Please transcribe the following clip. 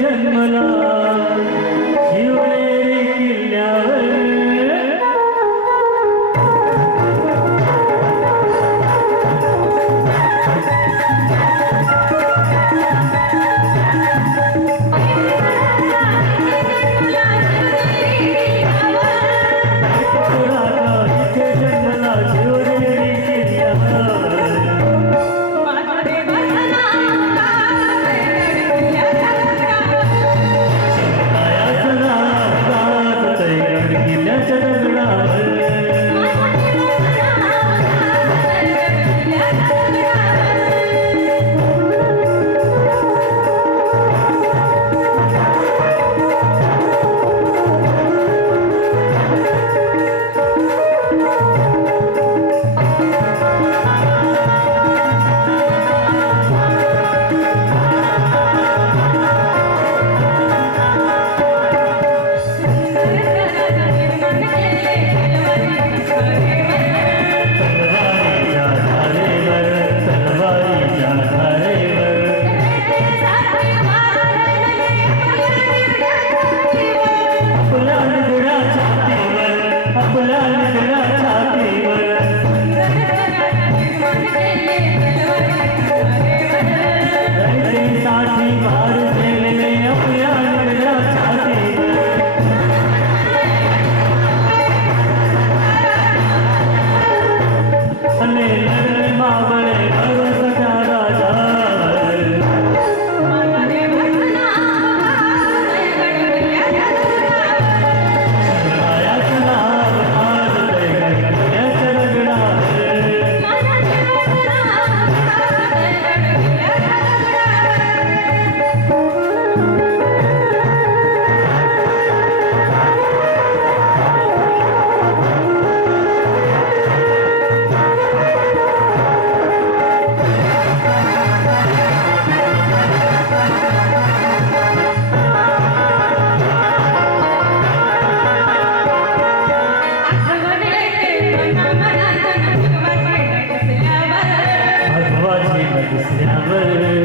जन्मला Amen.